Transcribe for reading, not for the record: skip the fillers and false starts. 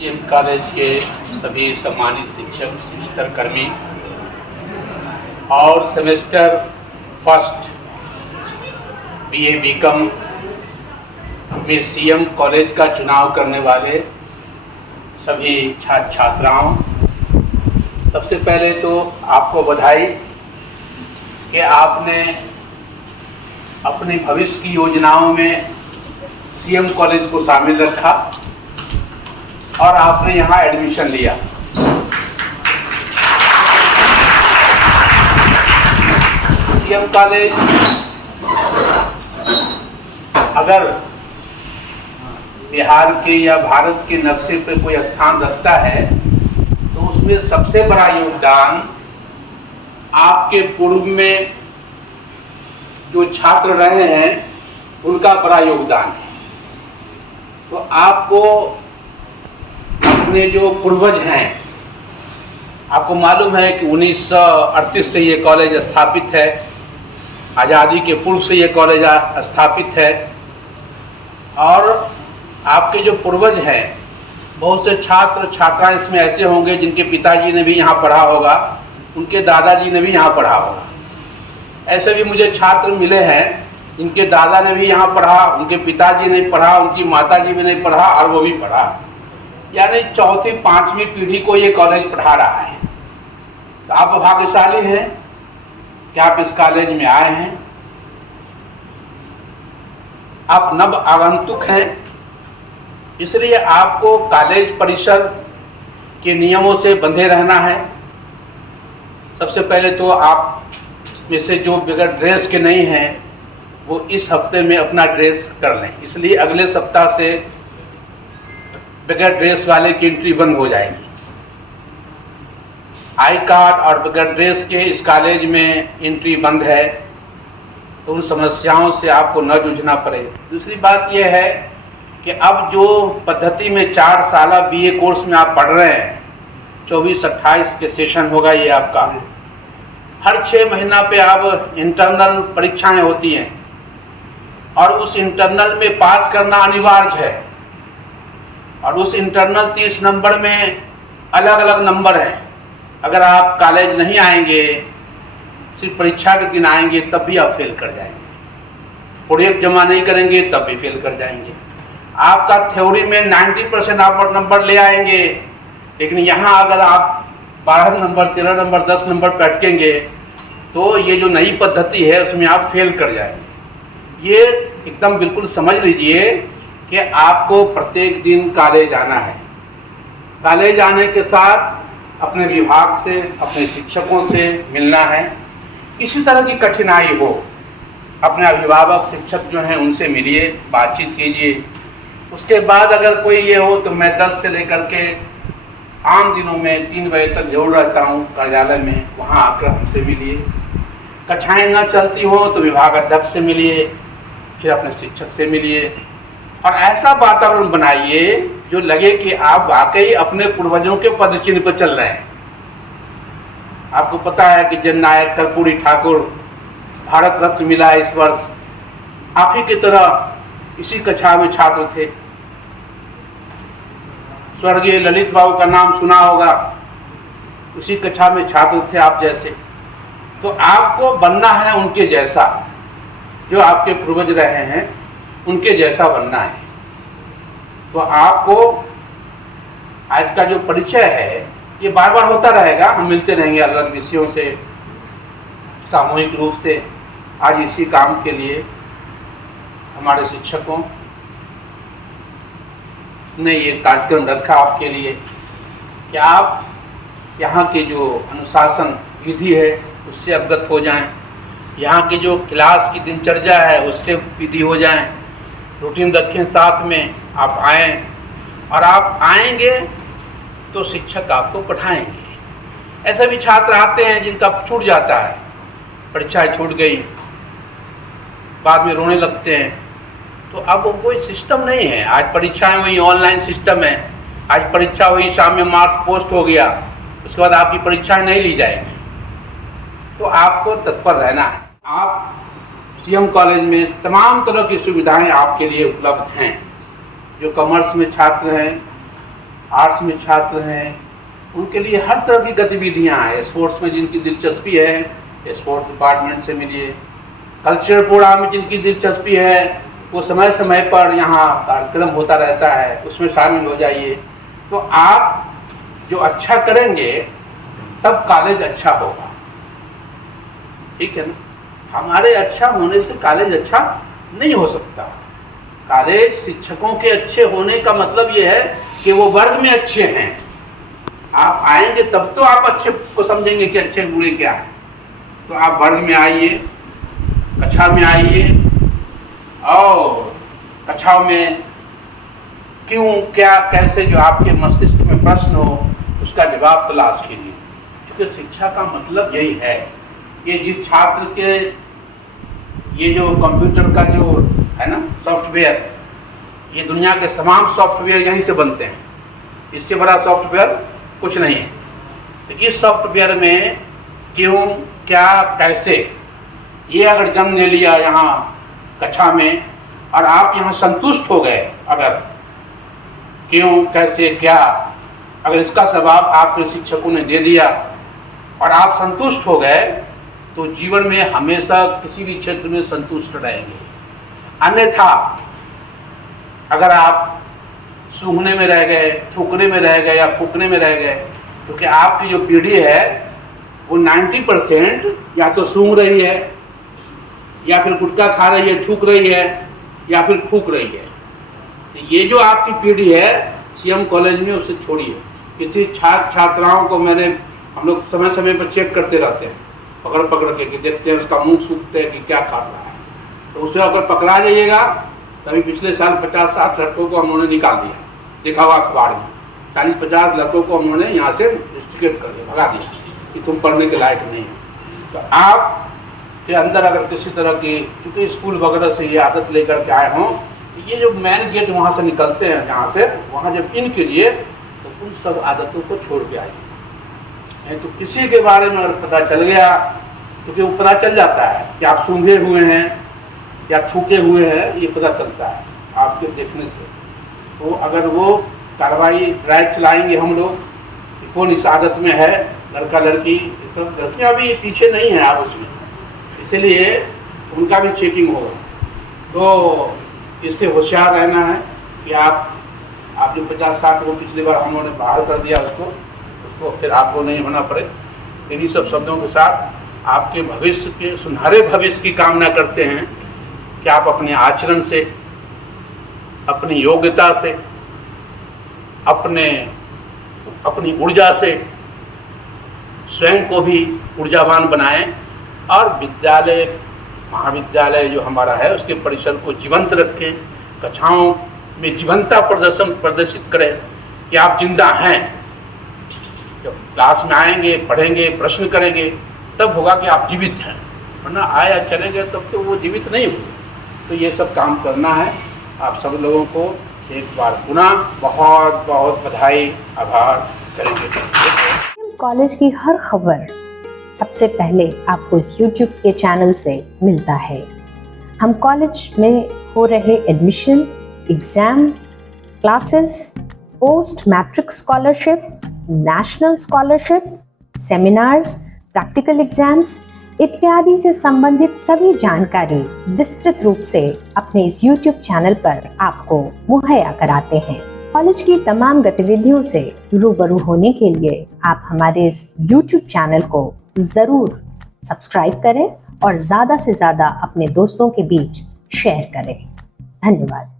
CM college के सभी सम्मानित शिक्षक शिक्षक कर्मी और सेमेस्टर फर्स्ट बीए बीकॉम में सीएम कॉलेज का चुनाव करने वाले सभी छात्र छात्राओं, सबसे पहले तो आपको बधाई कि आपने अपनी भविष्य की योजनाओं में सीएम कॉलेज को शामिल रखा और आपने यहाँ एडमिशन लिया। सीएम कॉलेज अगर बिहार के या भारत के नक्शे पर कोई स्थान रखता है तो उसमें सबसे बड़ा योगदान आपके पूर्व में जो छात्र रहे हैं उनका बड़ा योगदान है। तो आपको अपने जो पूर्वज हैं, आपको मालूम है कि 1938 से ये कॉलेज स्थापित है, आज़ादी के पूर्व से ये कॉलेज स्थापित है। और आपके जो पूर्वज हैं, बहुत से छात्र छात्राएं इसमें ऐसे होंगे जिनके पिताजी ने भी यहाँ पढ़ा होगा, उनके दादाजी ने भी यहाँ पढ़ा होगा। ऐसे भी मुझे छात्र मिले हैं जिनके दादा ने भी यहाँ पढ़ा, उनके पिताजी ने पढ़ा, उनकी माताजी भी नहीं पढ़ा और वो भी पढ़ा, यानी चौथी पांचवी पीढ़ी को ये कॉलेज पढ़ा रहा है। तो आप भाग्यशाली हैं कि आप इस कॉलेज में आए हैं। आप नव आगंतुक हैं, इसलिए आपको कॉलेज परिसर के नियमों से बंधे रहना है। सबसे पहले तो आप में से जो बगैर ड्रेस के नहीं हैं वो इस हफ्ते में अपना ड्रेस कर लें, इसलिए अगले सप्ताह से बगैर ड्रेस वाले की एंट्री बंद हो जाएगी। आई कार्ड और बगैर ड्रेस के इस कॉलेज में एंट्री बंद है, तो उन समस्याओं से आपको न जूझना पड़े। दूसरी बात यह है कि अब जो पद्धति में 4 साल बीए कोर्स में आप पढ़ रहे हैं, 24-28 के सेशन होगा ये आपका। हर 6 महीना पे आप इंटरनल परीक्षाएं होती हैं और उस इंटरनल में पास करना अनिवार्य है। और उस इंटरनल 30 नंबर में अलग अलग नंबर हैं। अगर आप कॉलेज नहीं आएंगे, सिर्फ परीक्षा के दिन आएंगे, तब भी आप फेल कर जाएंगे। प्रोजेक्ट जमा नहीं करेंगे तब भी फेल कर जाएंगे। आपका थ्योरी में 90% आप नंबर ले आएंगे, लेकिन यहाँ अगर आप 12 नंबर 13 नंबर 10 नंबर पे अटकेंगे तो ये जो नई पद्धति है उसमें आप फेल कर जाएंगे। ये एकदम बिल्कुल समझ लीजिए कि आपको प्रत्येक दिन कॉलेज आना है। कॉलेज आने के साथ अपने विभाग से, अपने शिक्षकों से मिलना है। किसी तरह की कठिनाई हो, अपने अभिभावक शिक्षक जो हैं उनसे मिलिए, बातचीत कीजिए। उसके बाद अगर कोई ये हो तो मैं 10 से लेकर के आम दिनों में 3 बजे तक जरूर रहता हूँ कार्यालय में, वहाँ आकर हमसे मिलिए। कक्षाएँ न चलती हो तो विभाग अध्यक्ष से मिलिए, फिर अपने शिक्षक से मिलिए और ऐसा वातावरण बनाइए जो लगे कि आप वाकई अपने पूर्वजों के पदचिन्ह पर चल रहे हैं। आपको पता है कि जननायक कर्पूरी ठाकुर भारत रत्न मिला है इस वर्ष, आप ही की तरह इसी कक्षा में छात्र थे। स्वर्गीय ललित बाबू का नाम सुना होगा, उसी कक्षा में छात्र थे आप जैसे। तो आपको बनना है उनके जैसा, जो आपके पूर्वज रहे हैं उनके जैसा बनना है। तो आपको आज का जो परिचय है ये बार बार होता रहेगा, हम मिलते रहेंगे अलग विषयों से, सामूहिक रूप से। आज इसी काम के लिए हमारे शिक्षकों ने ये कार्यक्रम रखा आपके लिए कि आप यहाँ के जो अनुशासन विधि है उससे अवगत हो जाएं, यहाँ की जो क्लास की दिनचर्या है उससे विधि हो जाएं, रूटीन रखें साथ में। आप आएँ और आप आएंगे तो शिक्षक आपको पढ़ाएंगे। ऐसे भी छात्र आते हैं जिनका छूट जाता है, परीक्षाएं छूट गई, बाद में रोने लगते हैं। तो अब कोई सिस्टम नहीं है। आज परीक्षाएं हुई, ऑनलाइन सिस्टम है। आज परीक्षा हुई, शाम में मार्क्स पोस्ट हो गया, उसके बाद आपकी परीक्षाएं नहीं ली जाएगी। तो आपको तत्पर रहना है। आप सीएम कॉलेज में तमाम तरह की सुविधाएं आपके लिए उपलब्ध हैं। जो कॉमर्स में छात्र हैं आर्ट्स में छात्र हैं, उनके लिए हर तरह की गतिविधियाँ हैं। स्पोर्ट्स में जिनकी दिलचस्पी है स्पोर्ट्स डिपार्टमेंट से मिलिए, कल्चरल प्रोग्राम में जिनकी दिलचस्पी है वो समय समय पर यहाँ कार्यक्रम होता रहता है, उसमें शामिल हो जाइए। तो आप जो अच्छा करेंगे तब कॉलेज अच्छा होगा, ठीक है ना। हमारे अच्छा होने से कॉलेज अच्छा नहीं हो सकता। कॉलेज शिक्षकों के अच्छे होने का मतलब ये है कि वो वर्ग में अच्छे हैं। आप आएंगे तब तो आप अच्छे को समझेंगे कि अच्छे बुरे क्या है। तो आप वर्ग में आइए, कक्षा में आइए और कक्षाओं में क्यों क्या कैसे जो आपके मस्तिष्क में प्रश्न हो उसका जवाब तलाश कीजिए। क्योंकि शिक्षा का मतलब यही है कि जिस छात्र के ये जो कंप्यूटर का जो है ना सॉफ्टवेयर, ये दुनिया के तमाम सॉफ्टवेयर यहीं से बनते हैं, इससे बड़ा सॉफ्टवेयर कुछ नहीं है। तो इस सॉफ्टवेयर में क्यों क्या कैसे ये अगर जन्म ले लिया यहाँ कक्षा में और आप यहाँ संतुष्ट हो गए, अगर क्यों कैसे क्या अगर इसका जवाब आपके शिक्षकों ने दे दिया और आप संतुष्ट हो गए तो जीवन में हमेशा किसी भी क्षेत्र में संतुष्ट रहेंगे। अन्यथा अगर आप सूंघने में रह गए, थूकने में रह गए या फूकने में रह गए, क्योंकि आपकी जो पीढ़ी है वो 90% या तो सूंघ रही है या फिर गुटखा खा रही है, थूक रही है या फिर फूक रही है। तो ये जो आपकी पीढ़ी है सीएम कॉलेज में उसे छोड़िए। किसी छात्र छात्राओं को हम लोग समय समय पर चेक करते रहते हैं, पकड़ पकड़ के कि देखते हैं उसका मुंह सूखते हैं कि क्या खा रहा है। तो उसे अगर पकड़ा जाइएगा, तभी पिछले साल 50-60 लड़कों को हमने निकाल दिया, देखा हुआ अखबार में 40-50 लड़कों को हमने यहाँ से डिस्ट्रिक्ट कर दिया, भगा दिया कि तुम पढ़ने के लायक नहीं हो। तो आप के अंदर अगर किसी तरह की, क्योंकि स्कूल वगैरह से ये आदत लेकर के आए हों, ये जो मेन गेट वहाँ से निकलते हैं यहाँ से वहाँ जब इन के लिए, तो उन सब आदतों को छोड़ के आइए। तो किसी के बारे में अगर पता चल गया, क्योंकि वो पता चल जाता है कि आप सूंघे हुए हैं या थूके हुए हैं, ये पता चलता है आपके देखने से। तो अगर वो कार्रवाई ड्राइव चलाएंगे हम लोग कि कौन इस आदत में है, लड़का लड़की, ये सब लड़कियाँ भी पीछे नहीं हैं आप उसमें, इसलिए उनका भी चेकिंग होगा। तो इससे होशियार रहना है कि आप जो 50-60 को पिछली बार हम लोगों ने बाहर कर दिया उसको फिर आपको नहीं होना पड़े। इन्हीं सब शब्दों के साथ आपके भविष्य के सुनहरे भविष्य की कामना करते हैं कि आप अपने आचरण से, अपनी योग्यता से, अपनी ऊर्जा से स्वयं को भी ऊर्जावान बनाएं और विद्यालय महाविद्यालय जो हमारा है उसके परिसर को जीवंत रखें, कक्षाओं में जीवंतता प्रदर्शित करें कि आप जिंदा हैं। जब क्लास में आएंगे, पढ़ेंगे, प्रश्न करेंगे, तब होगा कि आप जीवित हैं, वरना आए या चले गए तब तो वो जीवित नहीं होंगे। तो ये सब काम करना है। आप सब लोगों को एक बार पुनः बहुत बहुत बधाई, आभार करेंगे। कॉलेज की हर खबर सबसे पहले आपको इस YouTube के चैनल से मिलता है। हम कॉलेज में हो रहे admission, exam, classes, post matric scholarship, national scholarship, seminars, practical exams इत्यादि से संबंधित सभी जानकारी विस्तृत रूप से अपने इस YouTube चैनल पर आपको मुहैया कराते हैं। कॉलेज की तमाम गतिविधियों से रूबरू होने के लिए आप हमारे इस YouTube चैनल को जरूर सब्सक्राइब करें और ज़्यादा से ज़्यादा अपने दोस्तों के बीच शेयर करें। धन्यवाद।